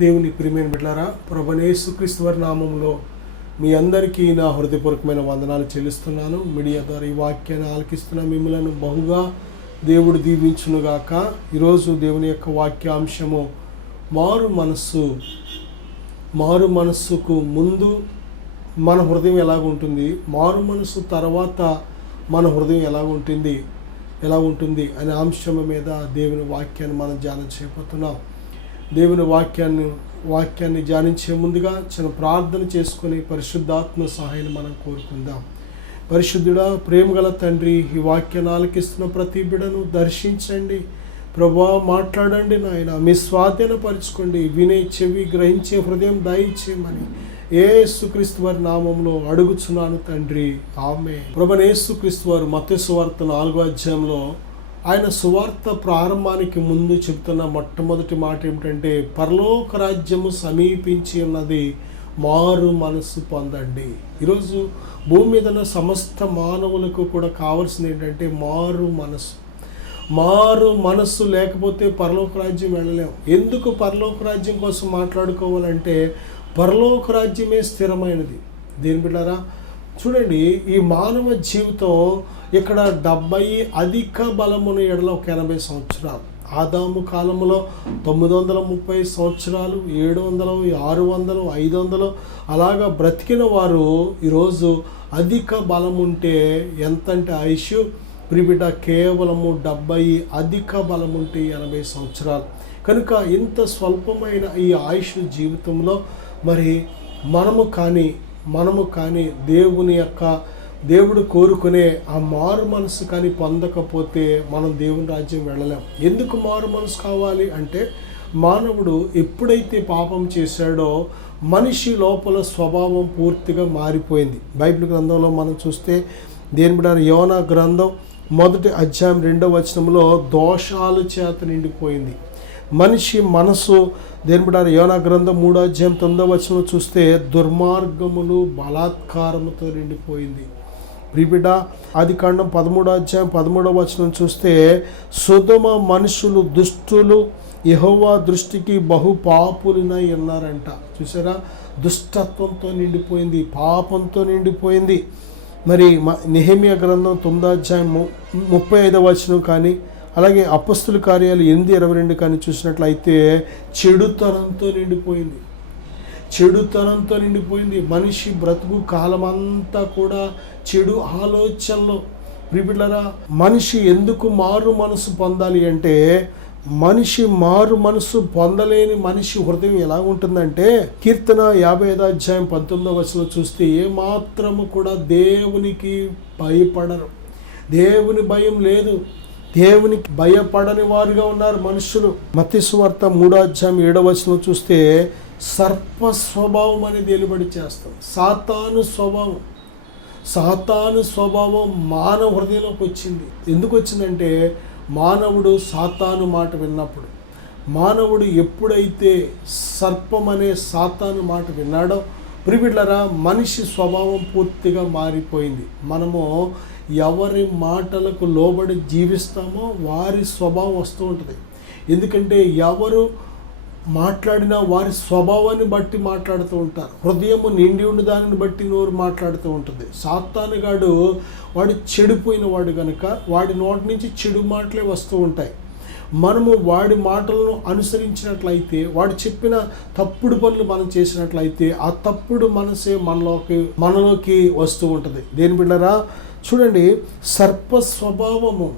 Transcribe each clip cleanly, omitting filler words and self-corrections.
దేవుని ప్రియమైన బిడ్డలారా, ప్రభువైన యేసుక్రీస్తు వారి నామములో మీ అందరికీ నా హృదయపూర్వకమైన వందనాలు చెల్లిస్తున్నాను. మీడియా ద్వారా ఈ వాక్యాన్ని ఆలకిస్తున్న మిమ్మలను బహుగా దేవుడు దీవించునుగాక. ఈరోజు దేవుని యొక్క వాక్యాంశము మారు మనస్సుకు ముందు మన హృదయం ఎలాగుంటుంది, మారు మనస్సు తర్వాత మన హృదయం ఎలా ఉంటుంది అనే అంశం మీద దేవుని వాక్యాన్ని మనం ధ్యానం చేయబోతున్నాం. దేవుని వాక్యాన్ని ధ్యానించే ముందుగా చిన్న ప్రార్థన చేసుకొని పరిశుద్ధాత్మ సహాయాన్ని మనం కోరుకుందాం. పరిశుద్ధుడా, ప్రేమగల తండ్రి, ఈ వాక్యాన్ని ఆలకిస్తున్న ప్రతి బిడ్డను దర్శించండి. ప్రభువా, మాట్లాడండి నాయన, మీ స్వాధీనపరచుకోండి. వినే చెవి, గ్రహించే హృదయం దయచేయమని యేసుక్రీస్తు వారి నామంలో అడుగుచున్నాను తండ్రి, ఆమేన్. ప్రభువైన యేసుక్రీస్తు వారు మత్తయి సువార్త 4వ అధ్యాయంలో ఆయన సువార్త ప్రారంభానికి ముందు చెప్తున్న మొట్టమొదటి మాట ఏమిటంటే, పరలోక రాజ్యము సమీపించి ఉన్నది, మారు మనస్సు పొందండి. ఈరోజు భూమి మీద ఉన్న సమస్త మానవులకు కూడా కావాల్సింది ఏంటంటే మారు మనస్సు లేకపోతే పరలోక రాజ్యం వెళ్ళలేము. ఎందుకు పరలోక రాజ్యం కోసం మాట్లాడుకోవాలంటే, పరలోక రాజ్యమే స్థిరమైనది. దేని బిడ్డారా, చూడండి, ఈ మానవ జీవితం ఇక్కడ 70 అధిక బలమున ఎడల ఒక 80 సంవత్సరాలు. ఆదాము కాలంలో 930 సంవత్సరాలు, 700, 600, 500 అలాగా బ్రతికిన వారు ఈరోజు అధిక బలం ఉంటే ఎంతంటే ఆయుష్ ప్రిబిడ కేవలము 70, అధిక బలం ఉంటే 80 సంవత్సరాలు. కనుక ఇంత స్వల్పమైన ఈ ఆయుష్ జీవితంలో మరి మనము కానీ దేవుడు కోరుకునే ఆ మారు మనసు కానీ పొందకపోతే మనం దేవుని రాజ్యం వెళ్ళలేం. ఎందుకు మారు మనసు కావాలి అంటే, మానవుడు ఎప్పుడైతే పాపం చేశాడో మనిషి లోపల స్వభావం పూర్తిగా మారిపోయింది. బైబిల్ గ్రంథంలో మనం చూస్తే దేని బిడ్డ, యోనా గ్రంథం 1వ అధ్యాయం 2వ వచనంలో దోషాల చేత నిండిపోయింది మనిషి మనసు. దేని బిడ్డ, యోనా గ్రంథం 3వ అధ్యాయం 9వ వచనం చూస్తే దుర్మార్గములు, బలాత్కారముతో నిండిపోయింది. ప్రియబిడ్డ, ఆదికాండం 13వ అధ్యాయం 13వ వచనం చూస్తే సొదొమ మనుషులు దుష్టులు, యెహోవా దృష్టికి బహు పాపులై ఉన్నారంట. చూసారా, దుష్టత్వంతో నిండిపోయింది, పాపంతో నిండిపోయింది. మరి నెహెమ్యా గ్రంథం 9వ అధ్యాయం 35వ వచనం కానీ, అలాగే అపొస్తలుల కార్యాలు 8:22 కానీ చూసినట్లయితే చెడుతనంతో నిండిపోయింది. మనిషి బ్రతుకు కాలమంతా కూడా చెడు ఆలోచనలు. ప్రియబిడ్డలారా, మనిషి ఎందుకు మారు మనసు పొందాలి అంటే, మనిషి మారు మనసు పొందలేని మనిషి హృదయం ఎలా ఉంటుందంటే, కీర్తన 55వ అధ్యాయం 19వ వచనం చూస్తే ఏమాత్రము కూడా దేవునికి భయపడరు. దేవుని భయం లేదు, దేవునికి భయపడని వారుగా ఉన్నారు మనుషులు. మత్తయి సువార్త 3వ అధ్యాయం 7వ వచనం చూస్తే సర్ప స్వభావం అనేది వెలుబడి చేస్తాం. సాతాను స్వభావం మానవ హృదయంలోకి వచ్చింది. ఎందుకు వచ్చిందంటే, మానవుడు సాతాను మాట విన్నప్పుడు, మానవుడు ఎప్పుడైతే సర్పం అనే సాతాను మాట విన్నాడో, ప్రియబిడ్డలారా, మనిషి స్వభావం పూర్తిగా మారిపోయింది. మనము ఎవరి మాటలకు లోబడి జీవిస్తామో వారి స్వభావం వస్తూ ఉంటుంది. ఎందుకంటే ఎవరు మాట్లాడినా వారి స్వభావాన్ని బట్టి మాట్లాడుతూ ఉంటారు. హృదయము నిండి ఉండి దానిని బట్టి నోరు మాట్లాడుతూ ఉంటుంది. సాతానుగాడు వాడు చెడిపోయిన వాడు కనుక వాడి నోటి నుంచి చెడు మాటలే వస్తూ ఉంటాయి. మనము వాడి మాటలను అనుసరించినట్లయితే, వాడు చెప్పిన తప్పుడు పనులు మనం చేసినట్లయితే ఆ తప్పుడు మనసే మనలోకి వస్తూ ఉంటుంది. దేని బిడ్డరా, చూడండి, సర్ప స్వభావము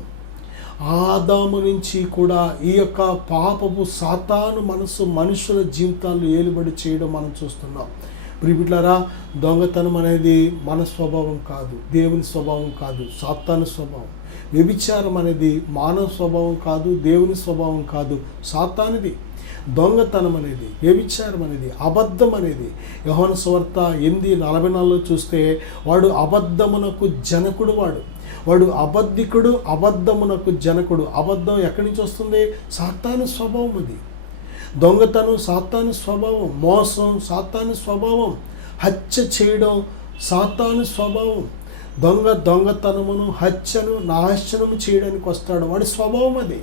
ఆదాము నుంచి కూడా ఈ యొక్క పాపపు సాతాను మనసు మనుషుల జీవితాల్లో ఏలుబడి చేయడం మనం చూస్తున్నాం. ప్రియబిడ్డలారా, దొంగతనం అనేది మన స్వభావం కాదు, దేవుని స్వభావం కాదు, సాతాను స్వభావం. వ్యభిచారం అనేది మానవ స్వభావం కాదు, దేవుని స్వభావం కాదు, సాతానిది. దొంగతనం అనేది, వ్యభిచారం అనేది, అబద్ధం అనేది యోహాను సువార్త 8:44 చూస్తే వాడు అబద్ధమునకు జనకుడు, వాడు అబద్ధికుడు, అబద్ధమునకు జనకుడు. అబద్ధం ఎక్కడి నుంచి వస్తుంది? సాతాను స్వభావం. అది దొంగతనం సాతాను స్వభావం, మోసం సాతాను స్వభావం, హత్య చేయడం సాతాను స్వభావం. దొంగతనమును, హత్యను, నాశనము చేయడానికి వస్తాడు, వాడి స్వభావం అది.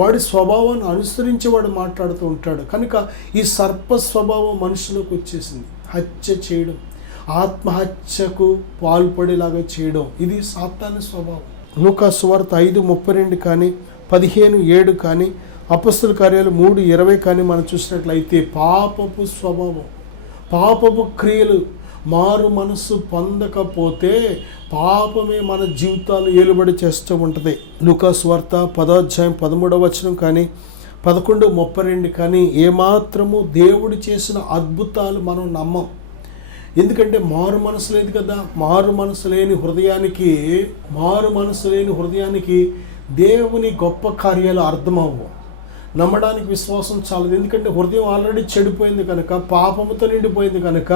వాడి స్వభావాన్ని అనుసరించి వాడు మాట్లాడుతూ ఉంటాడు. కనుక ఈ సర్ప స్వభావం మనుషులకు వచ్చేసింది. హత్య చేయడం, ఆత్మహత్యకు పాల్పడేలాగా చేయడం, ఇది సాతాను స్వభావం. లూకా సువార్త 5:32 కానీ 15:7 కానీ అపొస్తలుల కార్యాలు 3:20 కానీ మనం చూసినట్లయితే పాపపు స్వభావం, పాపపు క్రియలు, మారు మనసు పొందకపోతే పాపమే మన జీవితాలు ఏలుబడి చేస్తూ ఉంటుంది. లూకా సువార్త 10:13 కానీ 11:32 కానీ ఏమాత్రము దేవుడు చేసిన అద్భుతాలు మనం నమ్మం. ఎందుకంటే మారు మనసు లేదు కదా. మారు మనసు లేని హృదయానికి దేవుని గొప్ప కార్యాలు అర్థమవ్వవు. నమ్మడానికి విశ్వాసం చాలదు. ఎందుకంటే హృదయం ఆల్రెడీ చెడిపోయింది కనుక, పాపముతో నిండిపోయింది కనుక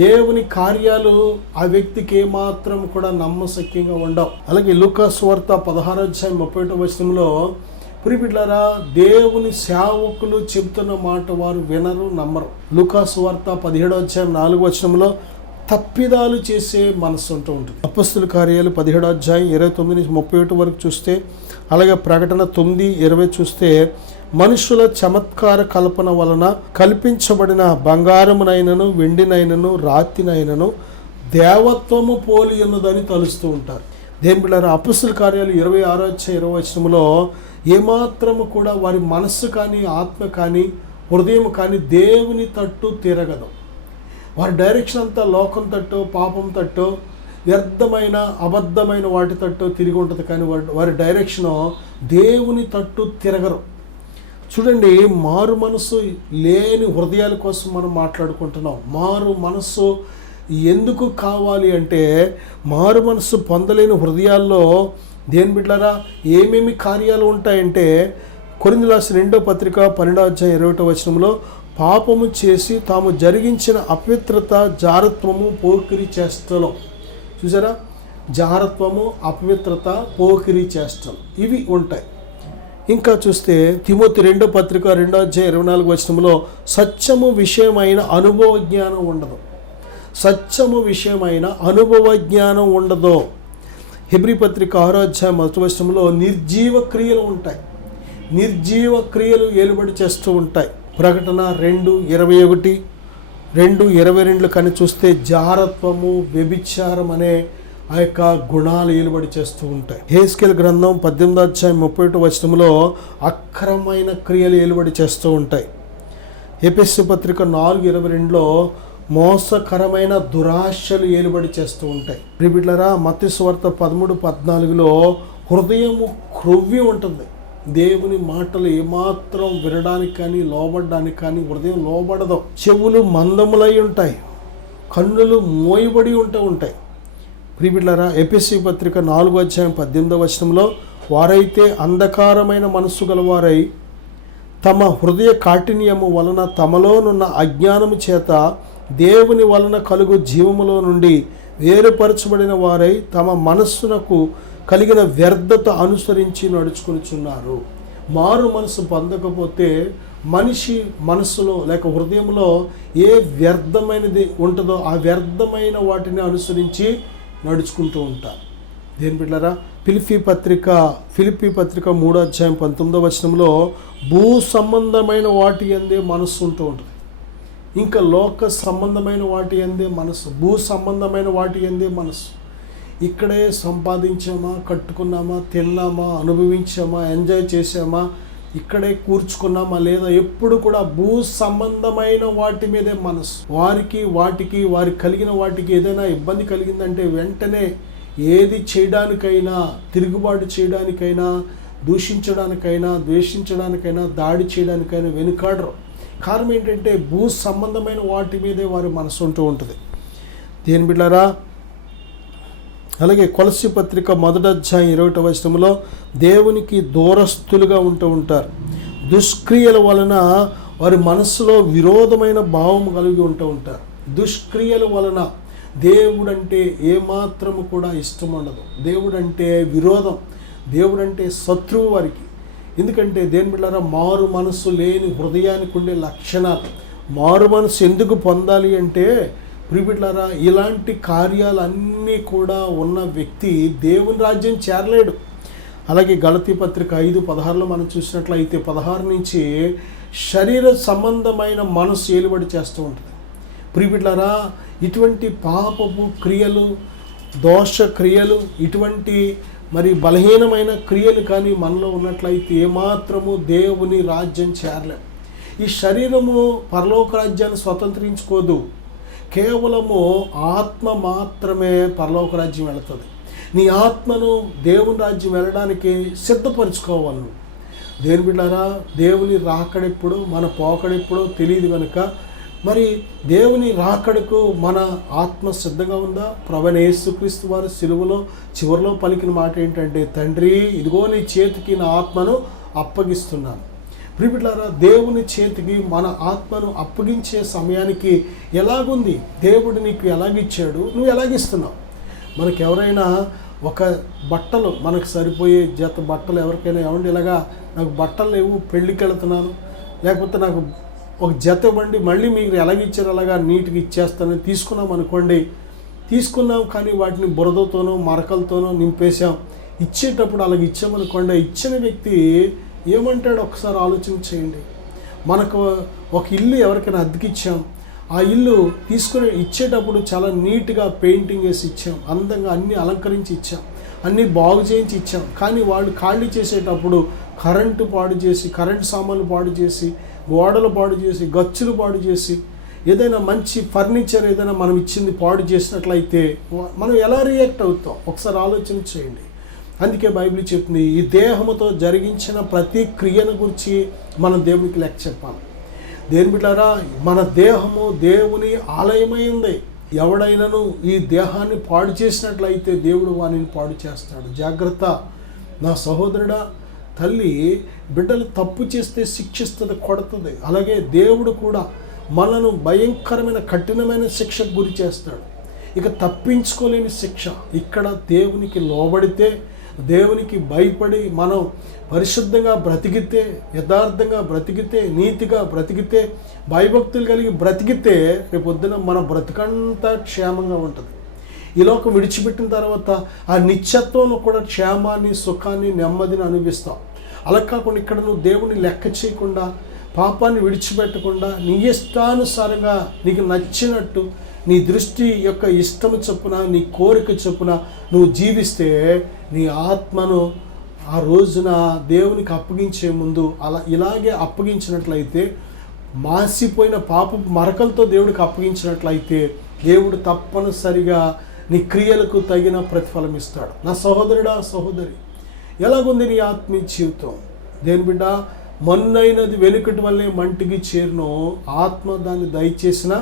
దేవుని కార్యాలు ఆ వ్యక్తికి ఏమాత్రం కూడా నమ్మశక్యంగా ఉండవు. అలాగే లూకా సువార్త 16:31 ప్రియబిడ్డలారా, దేవుని సేవకులు చెబుతున్న మాట వారు వినరు, నమ్మరు. లూకా సువార్త 17:4 తప్పిదాలు చేసే మనసు ఉంటూ ఉంటుంది. అపొస్తలుల కార్యాలు 17:29-31 వరకు చూస్తే, అలాగే ప్రకటన 9:20 చూస్తే, మనుషుల చమత్కార కల్పన వలన కల్పించబడిన బంగారమునైనను వెండినైనను రాతినైనను దేవత్వము పోలి ఉన్నదని తలుస్తూ ఉంటారు. దేని బిడ్డలారా, అపొస్తలుల కార్యాలు 26:20 ఏమాత్రము కూడా వారి మనస్సు కానీ ఆత్మ కానీ హృదయం కానీ దేవుని తట్టు తిరగదు. వారి డైరెక్షన్ అంతా లోకం తట్టు, పాపం తట్టు, వ్యర్థమైన అబద్ధమైన వాటి తట్టు తిరిగి ఉంటుంది. కానీ వారి డైరెక్షను దేవుని తట్టు తిరగరు. చూడండి, మారు మనసు లేని హృదయాల కోసం మనం మాట్లాడుకుంటున్నాం. మారు మనసు ఎందుకు కావాలి అంటే, మారు మనసు పొందలేని హృదయాల్లో దేని బిడ్డలారా ఏమేమి కార్యాలు ఉంటాయంటే, కొరింథీయులకు రాసిన 2వ పత్రిక 12:21 పాపము చేసి తాము జరిగించిన అపవిత్రత, జారత్వము, పోకిరి చేష్టలు. చూసారా, జారత్వము, అపవిత్రత, పోకిరి చేష్టలు ఇవి ఉంటాయి. ఇంకా చూస్తే తిమోతి 2వ పత్రిక 2:24 సత్యము విషయమైన అనుభవ జ్ఞానం ఉండదు. సత్యము విషయమైన అనుభవ జ్ఞానం ఉండదు. హెబ్రీ పత్రిక 6:1 నిర్జీవ క్రియలు ఉంటాయి. నిర్జీవ క్రియలు ఏలుబడి చేస్తూ ఉంటాయి. ప్రకటన 2:21, 2:22 కానీ చూస్తే జారత్వము, వ్యభిచారం అనే ఆ యొక్క గుణాలు ఏలుబడి చేస్తూ ఉంటాయి. హెస్కేలు గ్రంథం 18:31 అక్రమైన క్రియలు ఏలుబడి చేస్తూ ఉంటాయి. ఎఫెసు పత్రిక 4:22 మోసకరమైన దురాశలు ఏలుబడి చేస్తూ ఉంటాయి. ప్రియబిడ్డలారా, మత్తయి సువార్త 13:14 హృదయము క్రొవ్వి ఉంటుంది. దేవుని మాటలు ఏమాత్రం వినడానికి కానీ లోబడడానికి కానీ హృదయం లోబడదు. చెవులు మందములై ఉంటాయి, కన్నులు మోయబడి ఉంటాయి. ప్రియబిడ్డలారా, ఎఫెసీ పత్రిక 4:18 వారైతే అంధకారమైన మనస్సు గలవారై తమ హృదయ కాఠిన్యము వలన తమలోనున్న అజ్ఞానము చేత దేవుని వలన కలుగు జీవములో నుండి వేరుపరచబడిన వారై తమ మనస్సునకు కలిగిన వ్యర్థత అనుసరించి నడుచుకొనిచున్నారు. మారు మనసు పొందకపోతే మనిషి మనస్సులో లేక హృదయంలో ఏ వ్యర్థమైనది ఉంటుందో ఆ వ్యర్థమైన వాటిని అనుసరించి నడుచుకుంటూ ఉంటారు. దేని బిడ్డలారా, ఫిలిప్పీ పత్రిక 3:19 భూ సంబంధమైన వాటి అందే మనస్సు ఉంటూ ఉంటుంది. ఇంకా లోక సంబంధమైన వాటి అందే మనస్సు, భూ సంబంధమైన వాటి అందే మనస్సు. ఇక్కడే సంపాదించామా, కట్టుకున్నామా, తిన్నామా, అనుభవించామా, ఎంజాయ్ చేసామా, ఇక్కడే కూర్చుకున్నామా లేదా, ఎప్పుడు కూడా భూ సంబంధమైన వాటి మీదే మనసు. వారికి కలిగిన వాటికి ఏదైనా ఇబ్బంది కలిగిందంటే వెంటనే ఏది చేయడానికైనా, తిరుగుబాటు చేయడానికైనా, దూషించడానికైనా, ద్వేషించడానికైనా, దాడి చేయడానికైనా వెనుకాడరు. కారణం ఏంటంటే భూ సంబంధమైన వాటి మీదే వారి మనసు ఉంటూ ఉంటుంది. దేని బిడ్డలారా, అలాగే కొలస్సీ పత్రిక 1:21 దేవునికి దూరస్తులుగా ఉంటూ ఉంటారు. దుష్క్రియల వలన వారి మనస్సులో విరోధమైన భావం కలిగి ఉంటూ ఉంటారు. దుష్క్రియల వలన దేవుడంటే ఏమాత్రము కూడా ఇష్టం ఉండదు. దేవుడంటే విరోధం, దేవుడంటే శత్రువు వారికి. ఎందుకంటే దేని బిడ్డలారా, మారు మనస్సు లేని హృదయానికి ఉండే లక్షణాలు. మారు మనసు ఎందుకు పొందాలి అంటే, ప్రియబిడ్డలారా, ఇలాంటి కార్యాలన్నీ కూడా ఉన్న వ్యక్తి దేవుని రాజ్యం చేరలేడు. అలాగే గలతీ పత్రిక 5:16 మనం చూసినట్లయితే 16 నుంచి శరీర సంబంధమైన మనసు ఏలుబడి చేస్తూ ఉంటుంది. ప్రియబిడ్డలారా, ఇటువంటి పాపపు క్రియలు, దోష క్రియలు, ఇటువంటి మరి బలహీనమైన క్రియలు కానీ మనలో ఉన్నట్లయితే ఏమాత్రము దేవుని రాజ్యం చేరలేం. ఈ శరీరము పరలోక రాజ్యాన్ని స్వతంత్రించుకోదు. కేవలము ఆత్మ మాత్రమే పరలోక రాజ్యం వెళుతుంది. నీ ఆత్మను దేవుని రాజ్యం వెళ్ళడానికి సిద్ధపరచుకోవాలి. దేవుని బిడ్డలారా, దేవుని రాకడెప్పుడు మన పోకడెప్పుడో తెలియదు కనుక మరి దేవుని రాకడకు మన ఆత్మ సిద్ధంగా ఉందా? ప్రభువైన యేసుక్రీస్తు వారు సిలువలో చివరిలో పలికిన మాట ఏంటంటే, తండ్రి ఇదిగో నీ చేతికి నా ఆత్మను అప్పగిస్తున్నాను. ప్రియబిడ్డలారా, దేవుని చేతికి మన ఆత్మను అప్పగించే సమయానికి ఎలాగుంది? దేవుడు నీకు ఎలాగిచ్చాడు, నువ్వు ఎలాగిస్తున్నావు? మనకు ఎవరైనా ఒక బట్టలు, మనకు సరిపోయే జత బట్టలు ఎవరికైనా ఏమండి ఇలాగా నాకు బట్టలు లేవు, పెళ్ళికి వెళుతున్నాను, లేకపోతే నాకు ఒక జత ఇవ్వండి, మళ్ళీ మీకు ఎలాగిచ్చారు అలాగా నీట్గా ఇచ్చేస్తానని తీసుకున్నాం అనుకోండి. తీసుకున్నాం కానీ వాటిని బురదతోనో మరకలతోనో నింపేశాం. ఇచ్చేటప్పుడు అలాగ ఇచ్చామనుకోండి, ఇచ్చిన వ్యక్తి ఏమంటాడు ఒకసారి ఆలోచన చేయండి. మనకు ఒక ఇల్లు ఎవరికైనా అద్దెకిచ్చాం, ఆ ఇల్లు తీసుకుని ఇచ్చేటప్పుడు చాలా నీట్గా పెయింటింగ్ వేసి ఇచ్చాం, అందంగా అన్నీ అలంకరించి ఇచ్చాం, అన్నీ బాగు చేయించి ఇచ్చాం. కానీ వాళ్ళు ఖాళీ చేసేటప్పుడు కరెంటు పాడు చేసి, కరెంటు సామాన్లు పాడు చేసి, గోడలు పాడు చేసి, గచ్చులు పాడు చేసి, ఏదైనా మంచి ఫర్నిచర్ ఏదైనా మనం ఇచ్చింది పాడు చేసినట్లయితే మనం ఎలా రియాక్ట్ అవుతాం ఒకసారి ఆలోచన చేయండి. అందుకే బైబిల్ చెప్తుంది, ఈ దేహముతో జరిగించిన ప్రతి క్రియను గురించి మనం దేవునికి లెక్క చెప్పాలి. దేవుని బిడ్డలారా, మన దేహము దేవుని ఆలయమైంది. ఎవడైనాను ఈ దేహాన్ని పాడు చేసినట్లయితే దేవుడు వానిని పాడు చేస్తాడు. జాగ్రత్త నా సహోదరుడా. తల్లి బిడ్డలు తప్పు చేస్తే శిక్షిస్తుంది, కొడుతుంది. అలాగే దేవుడు కూడా మనను భయంకరమైన కఠినమైన శిక్షకు గురి చేస్తాడు. ఇక తప్పించుకోలేని శిక్ష. ఇక్కడ దేవునికి లోబడితే, దేవునికి భయపడి మనం పరిశుద్ధంగా బ్రతికితే, యథార్థంగా బ్రతికితే, నీతిగా బ్రతికితే, భయభక్తులు కలిగి బ్రతికితే రేపొద్దున మన బ్రతికంతా క్షేమంగా ఉంటుంది. ఈ లోకం విడిచిపెట్టిన తర్వాత ఆ నిత్యత్వంలో కూడా క్షేమాన్ని, సుఖాన్ని, నెమ్మదిని అనుభవిస్తాం. అలా కాకుండా ఇక్కడ నువ్వు దేవుని లెక్క చేయకుండా, పాపాన్ని విడిచిపెట్టకుండా, నీ ఇష్టానుసారంగా నీకు నచ్చినట్టు, నీ దృష్టి యొక్క ఇష్టము చొప్పున, నీ కోరిక చొప్పున నువ్వు జీవిస్తే నీ ఆత్మను ఆ రోజున దేవునికి అప్పగించే ముందు ఇలాగే అప్పగించినట్లయితే, మాసిపోయిన పాప మరకలతో దేవుడికి అప్పగించినట్లయితే దేవుడు తప్పనిసరిగా నీ క్రియలకు తగిన ప్రతిఫలం ఇస్తాడు. నా సహోదరుడా, సహోదరి, ఎలాగుంది నీ ఆత్మీయ జీవితం? దేని బిడ్డ, మొన్నైనది వెనుకటి వల్లే మంటికి చేరునో ఆత్మ దాన్ని దయచేసిన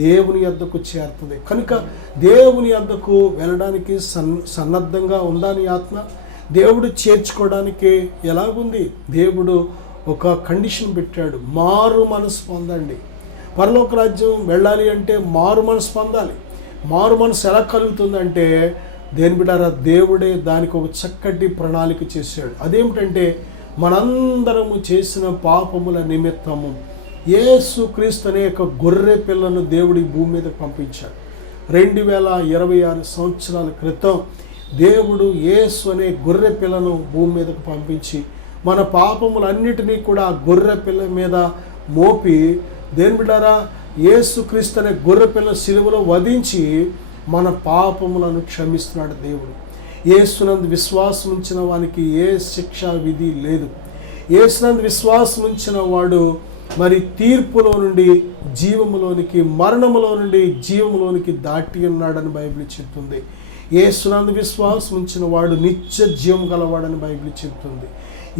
దేవుని యొద్దకు చేరుతుంది. కనుక దేవుని యొద్దకు వెళ్ళడానికి సన్నద్ధంగా ఉందా నీ ఆత్మ? దేవుడు చేర్చుకోవడానికి ఎలాగుంది? దేవుడు ఒక కండిషన్ పెట్టాడు, మారు మనసు పొందండి. పరలోక రాజ్యం వెళ్ళాలి అంటే మారు మనసు పొందాలి. మారు మనసు ఎలా కలుగుతుందంటే, దేని బిడ్డారా, దేవుడే దానికి ఒక చక్కటి ప్రణాళిక చేశాడు. అదేమిటంటే, మనందరము చేసిన పాపముల నిమిత్తము యేసుక్రీస్తు అనే ఒక గొర్రె పిల్లను దేవుడి భూమి మీద పంపించాడు. 2026 సంవత్సరాల క్రితం దేవుడు యేసు అనే గొర్రె పిల్లను భూమి మీదకు పంపించి మన పాపములన్నిటినీ కూడా ఆ గొర్రె పిల్ల మీద మోపి, దేని బిడ్డారా, యేసుక్రీస్తు అనే గొర్రె పిల్ల సిలువలో వధించి మన పాపములను క్షమిస్తున్నాడు దేవుడు. యేసునందు విశ్వాసం ఉంచిన వానికి ఏ శిక్షా విధి లేదు. యేసునందు విశ్వాసం ఉంచిన వాడు మరి తీర్పులో నుండి జీవములోనికి, మరణములో నుండి జీవములోనికి దాటి ఉన్నాడని బైబిల్ చెప్తుంది. యేసునందు విశ్వాసం ఉంచిన వాడు నిత్య జీవం గలవాడని బైబిల్ చెప్తుంది.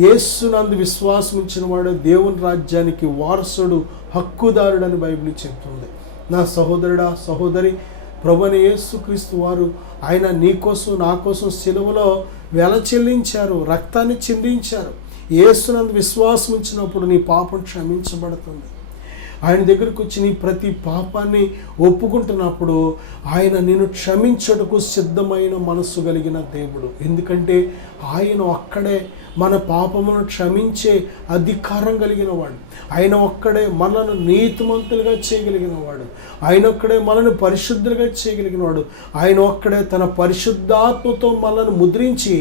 యేసునందు విశ్వాసం ఉంచిన వాడు దేవుని రాజ్యానికి వారసుడు, హక్కుదారుడని బైబిల్ చెప్తుంది. నా సహోదరుడా, సహోదరి, ప్రభువైన యేసుక్రీస్తు వారు ఆయన నీ కోసం, నా కోసం సిలువలో వెల చెల్లించారు, రక్తాన్ని చిందించారు. యేసునందు విశ్వాసం ఉంచినప్పుడు నీ పాపం క్షమించబడుతుంది. ఆయన దగ్గరికి వచ్చి నీ ప్రతి పాపాన్ని ఒప్పుకుంటున్నప్పుడు ఆయన నేను క్షమించటకు సిద్ధమైన మనస్సు కలిగిన దేవుడు. ఎందుకంటే ఆయన ఒక్కడే మన పాపమును క్షమించే అధికారం కలిగిన వాడు. ఆయన ఒక్కడే మనను నీతిమంతులుగా చేయగలిగిన వాడు. ఆయన ఒక్కడే మనను పరిశుద్ధులుగా చేయగలిగిన వాడు. ఆయన ఒక్కడే తన పరిశుద్ధాత్మతో మనల్ని ముద్రించి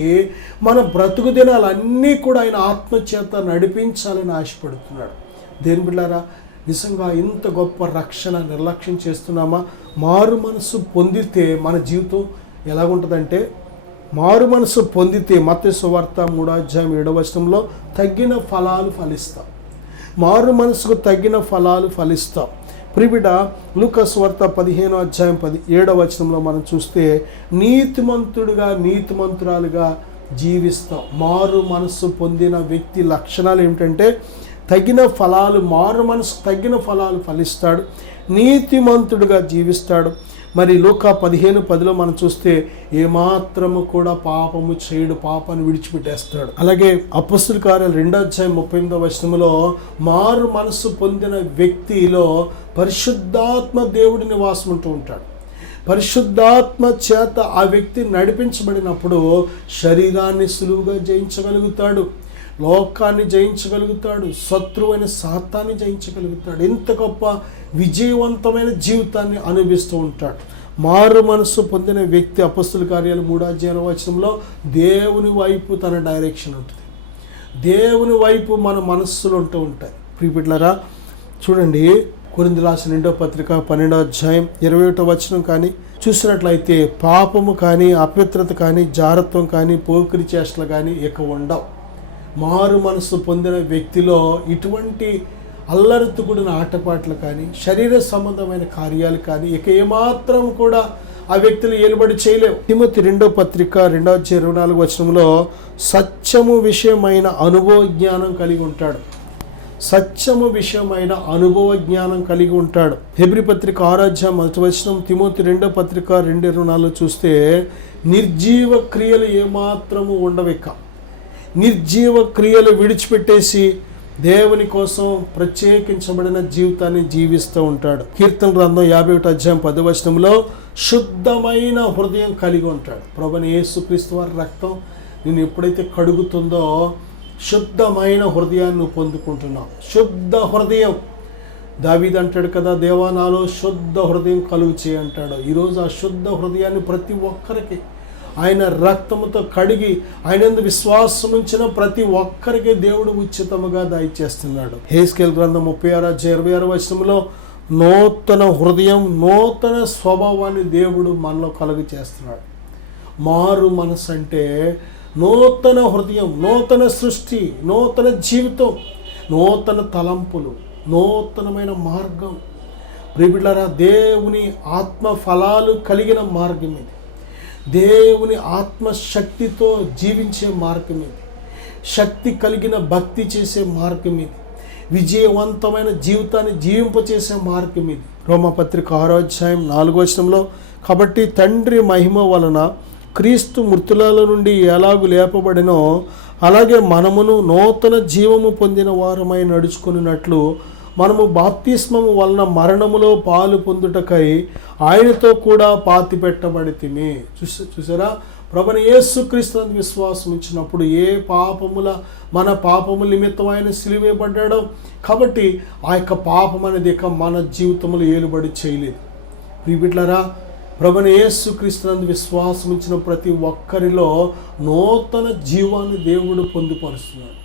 మన బ్రతుకు దినాలన్నీ కూడా ఆయన ఆత్మచేత నడిపించాలని ఆశపడుతున్నాడు. దేని బిడ్డారా, నిజంగా ఇంత గొప్ప రక్షణ నిర్లక్ష్యం చేస్తున్నామా? మారు మనసు పొందితే మన జీవితం ఎలాగుంటుందంటే, మారు మనసు పొందితే మత్తయి సువార్త 3:7 తగ్గిన ఫలాలు ఫలిస్తాం. మారు మనసుకు తగ్గిన ఫలాలు ఫలిస్తాం. ప్రియబిడ్డ, లూకా సువార్త 15:17 మనం చూస్తే నీతిమంతుడుగా నీతిమంతురాలుగా జీవిస్తాం. మారు మనసు పొందిన వ్యక్తి లక్షణాలు ఏమిటంటే తగిన ఫలాలు, మారు మనసు తగిన ఫలాలు ఫలిస్తాడు, నీతిమంతుడుగా జీవిస్తాడు. మరి లూకా 15:10 మనం చూస్తే ఏమాత్రము కూడా పాపము చేయడు, పాపాన్ని విడిచిపెట్టేస్తాడు. అలాగే అపొస్తలుల కార్యాలు 2:38 మారు మనసు పొందిన వ్యక్తిలో పరిశుద్ధాత్మ దేవుడి నివాసం ఉంటూ ఉంటాడు. పరిశుద్ధాత్మ చేత ఆ వ్యక్తి నడిపించబడినప్పుడు శరీరాన్ని సులువుగా జయించగలుగుతాడు, లోకాన్ని జయించగలుగుతాడు, శత్రువైన సాతాన్ని జయించగలుగుతాడు. ఎంత గొప్ప విజయవంతమైన జీవితాన్ని అనుభవిస్తూ ఉంటాడు. మారు మనసు పొందిన వ్యక్తి అపొస్తలుల కార్యాలు 3:20 దేవుని వైపు తన డైరెక్షన్ ఉంటుంది. దేవుని వైపు మన మనస్సులు ఉంటూ ఉంటాయి. ప్రియబిడ్డలారా, చూడండి, కొరింథీయులకు రాసిన 2వ పత్రిక 12:21 కానీ చూసినట్లయితే పాపము కానీ, అపవిత్రత కానీ, జారత్వం కానీ, పోకిరి చేష్టలు కానీ ఇక ఉండవు. మారు మనసు పొందిన వ్యక్తిలో ఇటువంటి అల్లరితో కూడిన ఆటపాటలు కానీ, శరీర సంబంధమైన కార్యాలు కానీ ఇక ఏమాత్రం కూడా ఆ వ్యక్తులు ఏలుబడి చేయలేవు. తిమోతి 2వ పత్రిక 2:24 సత్యము విషయమైన అనుభవ జ్ఞానం కలిగి ఉంటాడు. సత్యము విషయమైన అనుభవ జ్ఞానం కలిగి ఉంటాడు. హెబ్రీ పత్రిక 6:1 తిమోతి 2వ పత్రిక 2:24 చూస్తే నిర్జీవ క్రియలు ఏమాత్రము ఉండవిక. నిర్జీవ క్రియలు విడిచిపెట్టేసి దేవుని కోసం ప్రత్యేకించబడిన జీవితాన్ని జీవిస్తూ ఉంటాడు. కీర్తన గ్రంథం 51:10 శుద్ధమైన హృదయం కలిగి ఉంటాడు. ప్రభువైన యేసుక్రీస్తు వారి రక్తం నేను ఎప్పుడైతే కడుగుతుందో శుద్ధమైన హృదయాన్ని నువ్వు పొందుకుంటున్నావు. శుద్ధ హృదయం, దావీదు అంటాడు కదా, దేవా నాలో శుద్ధ హృదయం కలుగు చేయి అంటాడు. ఈరోజు ఆ శుద్ధ హృదయాన్ని ప్రతి ఒక్కరికి ఆయన రక్తముతో కడిగి ఆయన యందు విశ్వాసం ఉంచిన ప్రతి ఒక్కరికి దేవుడు ఉచితముగా దయచేస్తున్నాడు. హెస్కేలు గ్రంథం 36:26 నూతన హృదయం, నూతన స్వభావాన్ని దేవుడు మనలో కలుగు చేస్తున్నాడు. మారు మనసు అంటే నూతన హృదయం, నూతన సృష్టి, నూతన జీవితం, నూతన తలంపులు, నూతనమైన మార్గం. ప్రియబిడ్డలారా, దేవుని ఆత్మ ఫలాలు కలిగిన మార్గం ఇది. దేవుని ఆత్మశక్తితో జీవించే మార్గం ఇది. శక్తి కలిగిన భక్తి చేసే మార్గం ఇది. విజయవంతమైన జీవితాన్ని జీవింపచేసే మార్గం ఇది. రోమపత్రిక 6:4 కాబట్టి తండ్రి మహిమ వలన క్రీస్తు మృతులలో నుండి ఎలాగు లేపబడినో అలాగే మనమును నూతన జీవము పొందిన వారమై నడుచుకున్నట్లు మనము బాప్తిస్మము వలన మరణములో పాలు పొందుటకై ఆయనతో కూడా పాతి పెట్టబడితిమి. చూసారా, ప్రభువైన యేసుక్రీస్తునందు విశ్వాసం ఇచ్చినప్పుడు ఏ పాపముల మన పాపముల నిమిత్తం ఆయన సిలువేయబడ్డాడో కాబట్టి ఆ యొక్క పాపం అనేది ఇక మన జీవితంలో ఏలుబడి చేయలేదు. ప్రియబిడ్డలారా, ప్రభువైన యేసుక్రీస్తునందు విశ్వాసం ఇచ్చిన ప్రతి ఒక్కరిలో నూతన జీవాన్ని దేవుడు పొందుపరుస్తున్నాడు.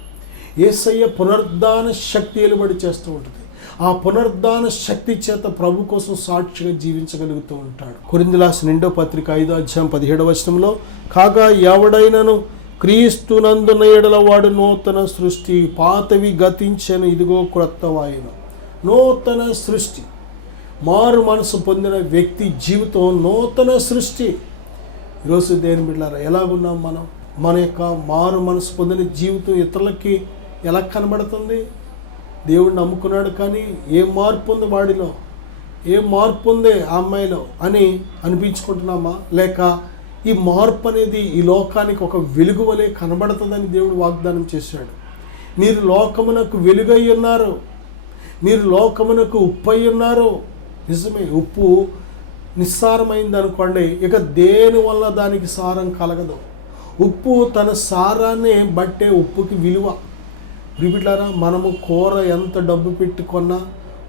యేసయ్య పునరుద్ధాన శక్తి ఏలుబడి చేస్తూ ఉంటుంది. ఆ పునరుద్ధాన శక్తి చేత ప్రభు కోసం సాక్షిగా జీవించగలుగుతూ ఉంటాడు. కొరింథీయులకు రాసిన 2వ పత్రిక 5:17 కాగా ఎవడైనను క్రీస్తునందున ఎడల వాడు నూతన సృష్టి, పాతవి గతించెను, ఇదిగో క్రొత్తవాయెను. నూతన సృష్టి, మారు మనసు పొందిన వ్యక్తి జీవితం నూతన సృష్టి. ఈరోజు దేని బిడ్డలారా, ఎలాగున్నాం మనం? మన యొక్క మారు మనసు పొందిన జీవితం ఇతరులకి ఎలా కనబడుతుంది? దేవుడిని నమ్ముకున్నాడు కానీ ఏం మార్పు ఉంది వాడిలో, ఏం మార్పు ఉంది ఆ అమ్మాయిలో అని అనిపించుకుంటున్నామా? లేక ఈ మార్పు అనేది ఈ లోకానికి ఒక వెలుగు వలె కనబడుతుందని దేవుడు వాగ్దానం చేశాడు. మీరు లోకమునకు వెలుగై ఉన్నారు, మీరు లోకమునకు ఉప్పు అయి ఉన్నారు. నిజమే, ఉప్పు నిస్సారమైంది అనుకోండి, ఇక దేని వల్ల దానికి సారం కలగదు. ఉప్పు తన సారాన్ని బట్టే ఉప్పుకి విలువ. బిడ్డలారా, మనము కూర ఎంత డబ్బు పెట్టుకున్నా,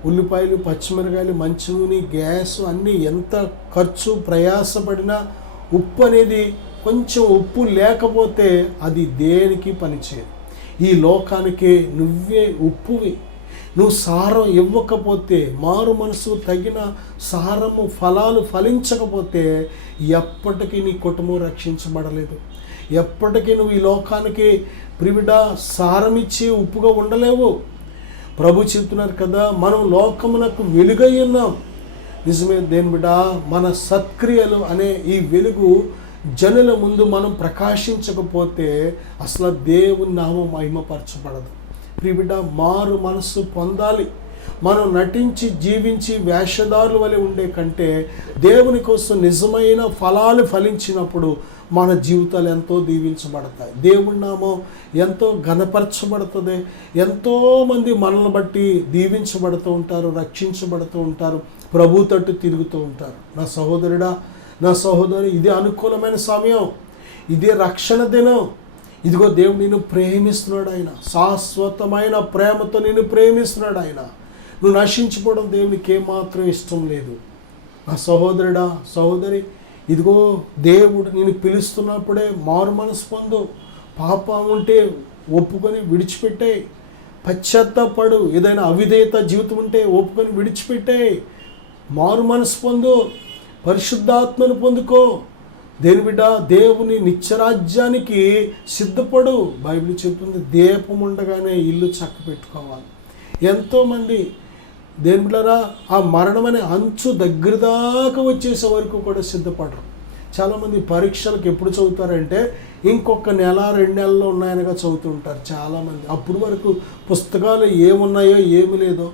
ఉల్లిపాయలు, పచ్చిమిరకాయలు, మంచినూనె, గ్యాస్ అన్నీ ఎంత ఖర్చు ప్రయాసపడినా ఉప్పు అనేది, కొంచెం ఉప్పు లేకపోతే అది దేనికి పనిచేయదు. ఈ లోకానికి నువ్వే ఉప్పువి. నువ్వు సారం ఇవ్వకపోతే, మారు మనసు తగిన సారము ఫలాలు ఫలించకపోతే ఎప్పటికీ నీ కుటుంబం రక్షించబడలేదు. ఎప్పటికీ నువ్వు ఈ లోకానికి ప్రివిడ సారం ఇచ్చి ఉప్పుగా ఉండలేవు. ప్రభు చెప్తున్నారు కదా, మనం లోకమునకు వెలుగై ఉన్నాం. నిజమే దేని బిడ్డ, మన సత్క్రియలు అనే ఈ వెలుగు జనుల ముందు మనం ప్రకాశించకపోతే అసలు దేవుని నామం మహిమపరచబడదు. ప్రియబిడ్డ, మారు మనస్సు పొందాలి. మనం నటించి జీవించి వేషధారుల వలె ఉండే కంటే దేవుని కోసం నిజమైన ఫలాలు ఫలించినప్పుడు మన జీవితాలు ఎంతో దీవించబడతాయి. దేవుని నామం ఎంతో ఘనపరచబడుతుంది. ఎంతోమంది మనల్ని బట్టి దీవించబడుతూ ఉంటారు, రక్షించబడుతూ ఉంటారు, ప్రభు తట్టు తిరుగుతూ ఉంటారు. నా సహోదరుడా, నా సహోదరి, ఇది అనుకూలమైన సమయం, ఇదే రక్షణ దినం. ఇదిగో దేవుడు నిన్ను ప్రేమిస్తున్నాడు. ఆయన శాశ్వతమైన ప్రేమతో నిన్ను ప్రేమిస్తున్నాడు. ఆయన నువ్వు నశించిపోవడం దేవునికి ఏమాత్రం ఇష్టం లేదు. నా సహోదరుడా, సహోదరి, ఇదిగో దేవుడు నిన్ను పిలుస్తున్నప్పుడే మారు మనసు పొందు. పాపం ఉంటే ఒప్పుకొని విడిచిపెట్టే, పశ్చాత్తాపడు. ఏదైనా అవిధేయత జీవితం ఉంటే ఒప్పుకొని విడిచిపెట్టే, మారు మనసు పొందు, పరిశుద్ధాత్మను పొందుకో. దేని బిడ్డ, దేవుని నిత్యరాజ్యానికి సిద్ధపడు. బైబిల్ చెప్తుంది, దీపం ఉండగానే ఇల్లు చక్క పెట్టుకోవాలి. ఎంతోమంది దేని బిడ్డరా ఆ మరణం అనే అంచు దగ్గర దాకా వచ్చేసే వరకు కూడా సిద్ధపడరు. చాలామంది పరీక్షలకు ఎప్పుడు చదువుతారంటే ఇంకొక నెల 2 నెలల్లో ఉన్నాయనగా చదువుతుంటారు చాలామంది. అప్పటి వరకు పుస్తకాలు ఏమున్నాయో ఏమి లేదో,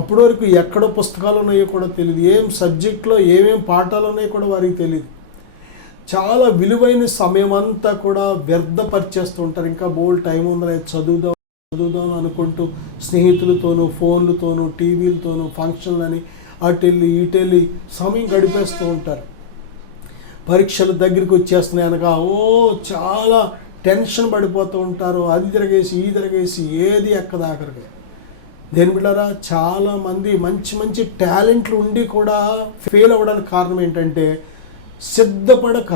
అప్పటి వరకు ఎక్కడో పుస్తకాలు ఉన్నాయో కూడా తెలియదు, ఏం సబ్జెక్ట్లో ఏమేం పాఠాలు ఉన్నాయో కూడా వారికి తెలియదు. చాలా విలువైన సమయం అంతా కూడా వ్యర్థపరిచేస్తూ ఉంటారు. ఇంకా బోల్డ్ టైం ఉందని చదువుదాం అనుకుంటూ స్నేహితులతోనూ, ఫోన్లతోనూ, టీవీలతోనూ, ఫంక్షన్లని అటెళ్ళి ఇటెళ్ళి సమయం గడిపేస్తూ ఉంటారు. పరీక్షలు దగ్గరికి వచ్చేస్తున్నాయి అనగా చాలా టెన్షన్ పడిపోతూ ఉంటారు. అది తిరగేసి ఈ తిరగేసి ఏది ఎక్కదాకరికి. దేని బిడ్డారా, చాలామంది మంచి మంచి టాలెంట్లు ఉండి కూడా ఫెయిల్ అవ్వడానికి కారణం ఏంటంటే సిద్ధపడక,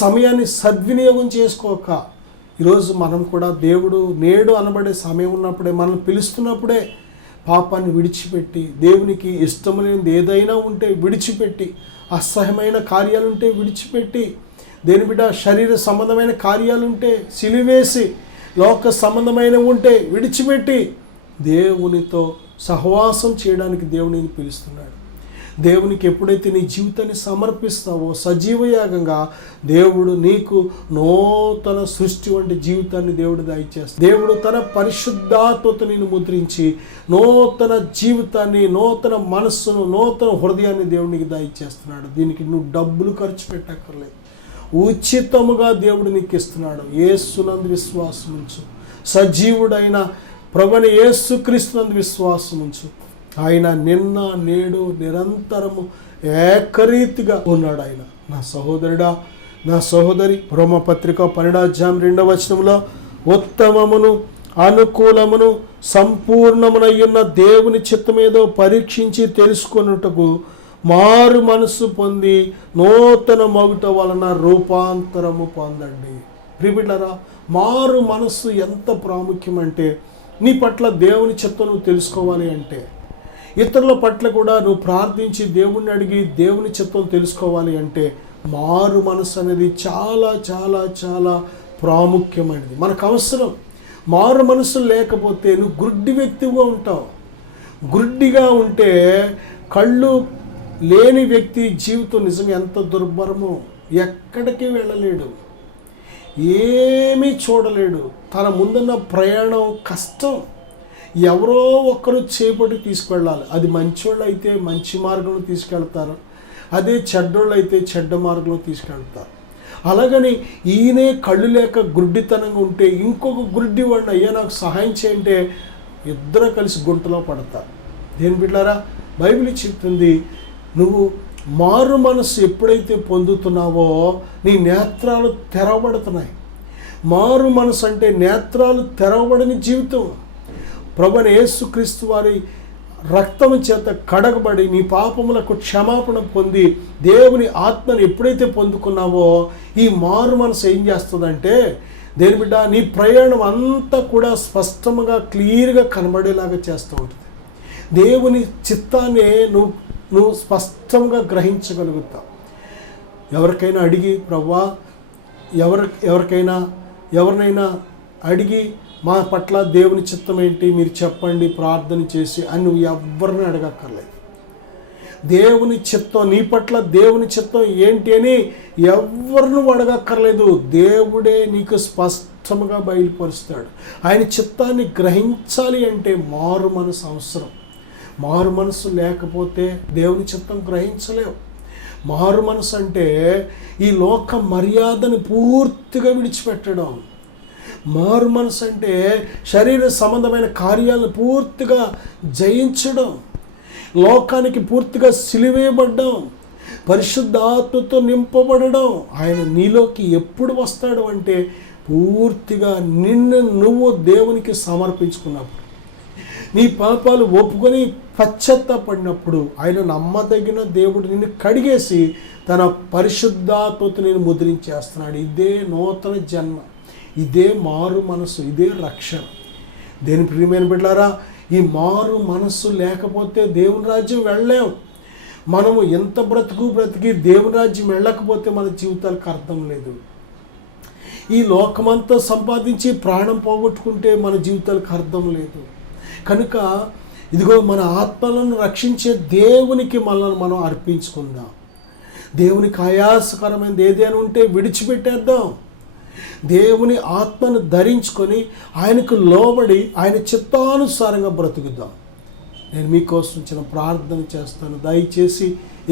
సమయాన్ని సద్వినియోగం చేసుకోక. ఈరోజు మనం కూడా దేవుడు నేడు అనబడే సమయం ఉన్నప్పుడే, మనల్ని పిలుస్తున్నప్పుడే పాపాన్ని విడిచిపెట్టి, దేవునికి ఇష్టం లేనిది ఏదైనా ఉంటే విడిచిపెట్టి, అసహ్యమైన కార్యాలుంటే విడిచిపెట్టి, దేని బిడ్డ శరీర సంబంధమైన కార్యాలుంటే సిలివేసి, లోక సంబంధమైన ఉంటే విడిచిపెట్టి దేవునితో సహవాసం చేయడానికి దేవునిని పిలుస్తున్నాడు. దేవునికి ఎప్పుడైతే నీ జీవితాన్ని సమర్పిస్తావో సజీవయాగంగా దేవుడు నీకు నూతన సృష్టి వంటి జీవితాన్ని దేవుడు దయచేస్తాడు. దేవుడు తన పరిశుద్ధాత్మతో నిన్ను ముద్రించి నూతన జీవితాన్ని, నూతన మనస్సును, నూతన హృదయాన్ని దేవునికి దయచేస్తున్నాడు. దీనికి నువ్వు డబ్బులు ఖర్చు పెట్టక్కర్లేదు, ఉచితముగా దేవుడు నీకు ఇస్తున్నాడు. యేసునందు విశ్వాసం ఉంచు. సజీవుడైన ప్రభువైన యేసుక్రీస్తునందు విశ్వాసం ఉంచు. ఆయన నిన్న నేడు నిరంతరము ఏకరీతిగా ఉన్నాడు. ఆయన నా సహోదరుడా, నా సహోదరి, రోమపత్రిక 12:2 ఉత్తమమును అనుకూలమును సంపూర్ణమునయ్యున్న దేవుని చిత్తమేదో పరీక్షించి తెలుసుకొనుటకు మారు మనసు పొంది నూతన మగుట వలన రూపాంతరము పొందండి. ప్రియబిడ్డలారా, మారు మనస్సు ఎంత ప్రాముఖ్యమంటే, నీ పట్ల దేవుని చిత్తం నువ్వు తెలుసుకోవాలి అంటే, ఇతరుల పట్ల కూడా నువ్వు ప్రార్థించి దేవుణ్ణి అడిగి దేవుని చిత్తం తెలుసుకోవాలి అంటే మారు మనసు అనేది చాలా చాలా చాలా ప్రాముఖ్యమైనది, మనకు అవసరం. మారు మనసు లేకపోతే నువ్వు గుడ్డి వ్యక్తిగా ఉంటావు. గుడ్డిగా ఉంటే కళ్ళు లేని వ్యక్తి జీవితం నిజంగా ఎంత దుర్భరమో. ఎక్కడికి వెళ్ళలేడు, ఏమీ చూడలేడు, తన ముందున్న ప్రయాణం కష్టం. ఎవరో ఒక్కరు చేపట్టి తీసుకెళ్ళాలి. అది మంచోళ్ళు అయితే మంచి మార్గంలో తీసుకెళ్తారు, అదే చెడ్డోళ్ళు అయితే చెడ్డ మార్గంలో తీసుకెళ్తారు. అలాగని ఈయనే కళ్ళు లేక గుడ్డితనంగా ఉంటే ఇంకొక గుడ్డి వాడిని అయ్యా నాకు సహాయం చేయంటే ఇద్దరు కలిసి గుంటలో పడతారు. దేని బిడ్డారా, బైబిల్ చెప్తుంది, నువ్వు మారు మనసు ఎప్పుడైతే పొందుతున్నావో నీ నేత్రాలు తెరవబడుతున్నాయి. మారు మనసు అంటే నేత్రాలు తెరవబడని జీవితం. ప్రభువైన యేసుక్రీస్తు వారి రక్తము చేత కడగబడి నీ పాపములకు క్షమాపణ పొంది దేవుని ఆత్మను ఎప్పుడైతే పొందుకున్నావో ఈ మారు మనసు ఏం చేస్తుందంటే, దేని బిడ్డ, నీ ప్రయాణం అంతా కూడా స్పష్టంగా క్లియర్గా కనబడేలాగా చేస్తూ ఉంటుంది. దేవుని చిత్తాన్ని నువ్వు స్పష్టంగా గ్రహించగలుగుతావు. ఎవరికైనా అడిగి, ప్రభువా, ఎవరినైనా అడిగి మా పట్ల దేవుని చిత్తం ఏంటి మీరు చెప్పండి ప్రార్థన చేసి అని నువ్వు ఎవరిని అడగక్కర్లేదు. దేవుని చిత్తం, నీ పట్ల దేవుని చిత్తం ఏంటి అని ఎవరిని అడగక్కర్లేదు. దేవుడే నీకు స్పష్టంగా బయలుపరుస్తాడు. ఆయన చిత్తాన్ని గ్రహించాలి అంటే మారు మనసు అవసరం. మారు మనసు లేకపోతే దేవుని చిత్తం గ్రహించలేవు. మారు మనసు అంటే ఈ లోక మర్యాదను పూర్తిగా విడిచిపెట్టడం. మారు మనసు అంటే శరీర సంబంధమైన కార్యాలను పూర్తిగా జయించడం, లోకానికి పూర్తిగా సిలివేయబడ్డం, పరిశుద్ధాత్మతో నింపబడడం. ఆయన నీలోకి ఎప్పుడు వస్తాడు అంటే పూర్తిగా నిన్ను నువ్వు దేవునికి సమర్పించుకున్నప్పుడు, నీ పాపాలు ఒప్పుకొని పశ్చాత్తాపడినప్పుడు ఆయన నమ్మదగిన దేవుడు నిన్ను కడిగేసి తన పరిశుద్ధాత్మతో నేను ముద్రించేస్తున్నాడు. ఇదే నూతన జన్మ, ఇదే మారు మనసు, ఇదే రక్షణ. దేని ప్రియమైన బిడ్డలారా, ఈ మారు మనస్సు లేకపోతే దేవుని రాజ్యం వెళ్ళలేం. మనము ఎంత బ్రతికి దేవుని రాజ్యం వెళ్ళకపోతే మన జీవితాలకు అర్థం లేదు. ఈ లోకమంతా సంపాదించి ప్రాణం పోగొట్టుకుంటే మన జీవితాలకు అర్థం లేదు. కనుక ఇదిగో మన ఆత్మలను రక్షించే దేవునికి మనల్ని మనం అర్పించుకుందాం. దేవునికి ఆయాసకరమైనది ఏదైనా ఉంటే విడిచిపెట్టేద్దాం. దేవుని ఆత్మను ధరించుకొని ఆయనకు లోబడి ఆయన చిత్తానుసారంగా బ్రతుకుదాం. నేను మీకోసం చిన్న ప్రార్థన చేస్తాను, దయచేసి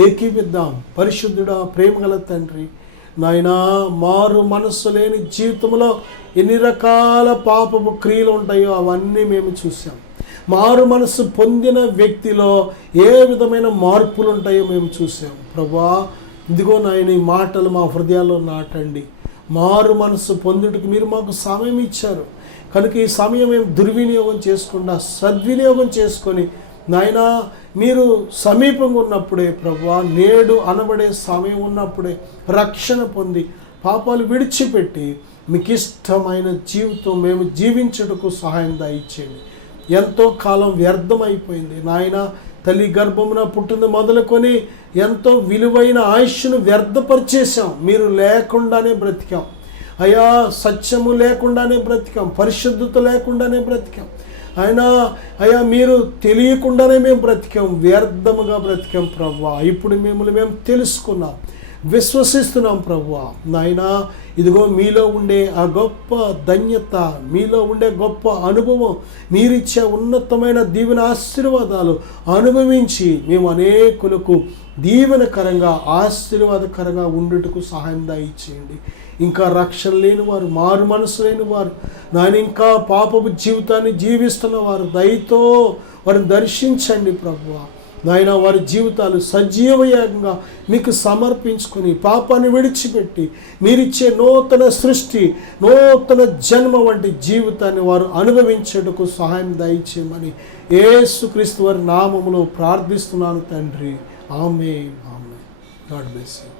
ఏకీపిద్దాం. పరిశుద్ధుడా, ప్రేమగల తండ్రి, నాయనా, మారు మనస్సు లేని జీవితంలో ఎన్ని రకాల పాపపు క్రియలు ఉంటాయో అవన్నీ మేము చూసాం. మారు మనసు పొందిన వ్యక్తిలో ఏ విధమైన మార్పులు ఉంటాయో మేము చూసాం. ప్రభువా, ఇదిగో నాయన, ఈ మాటలు మా హృదయాల్లో నాటండి. మారు మనసు పొందుటకు మీరు మాకు సమయం ఇచ్చారు కనుక ఈ సమయం మేము దుర్వినియోగం చేసుకుండా సద్వినియోగం చేసుకొని, నాయనా, మీరు సమీపంగా ఉన్నప్పుడే ప్రభువా, నేడు అనబడే సమయం ఉన్నప్పుడే రక్షణ పొంది పాపాలు విడిచిపెట్టి మీకు ఇష్టమైన జీవితం మేము జీవించుటకు సహాయం దయచేయండి. ఎంతో కాలం వ్యర్థమైపోయింది నాయన. తల్లి గర్భమున పుట్టింది మొదలుకొని ఎంతో విలువైన ఆయుష్ను వ్యర్థపరిచేసాం. మీరు లేకుండానే బ్రతికాం అయ్యా, సత్యము లేకుండానే బ్రతికాం, పరిశుద్ధత లేకుండానే బ్రతికాం అయ్యా, మీరు తెలియకుండానే మేము బ్రతికాం, వ్యర్థముగా బ్రతికాం ప్రభువా. ఇప్పుడు మిమ్మల్ని మేము తెలుసుకున్నాం, విశ్వసిస్తున్నాం ప్రభువా. నాయనా, ఇదిగో మీలో ఉండే ఆ గొప్ప ధన్యత, మీలో ఉండే గొప్ప అనుభవం, మీరిచ్చే ఉన్నతమైన దీవెన ఆశీర్వాదాలు అనుభవించి మేము అనేకులకు దీవెనకరంగా ఆశీర్వాదకరంగా ఉండుటకు సహాయం దయచేయండి. ఇంకా రక్షణ లేని వారు, మారు మనసు లేని వారు, నాయన ఇంకా పాపపు జీవితాన్ని జీవిస్తున్న వారు దయతో వారిని దర్శించండి ప్రభువా. నాయన, వారి జీవితాలు సజీవయాగంగా మీకు సమర్పించుకొని పాపాన్ని విడిచిపెట్టి మీరిచ్చే నూతన సృష్టి, నూతన జన్మ వంటి జీవితాన్ని వారు అనుభవించేందుకు సహాయం దయచేయమని యేసుక్రీస్తు వారి నామములో ప్రార్థిస్తున్నాను తండ్రి. ఆమేన్. ఆమేన్. God bless you.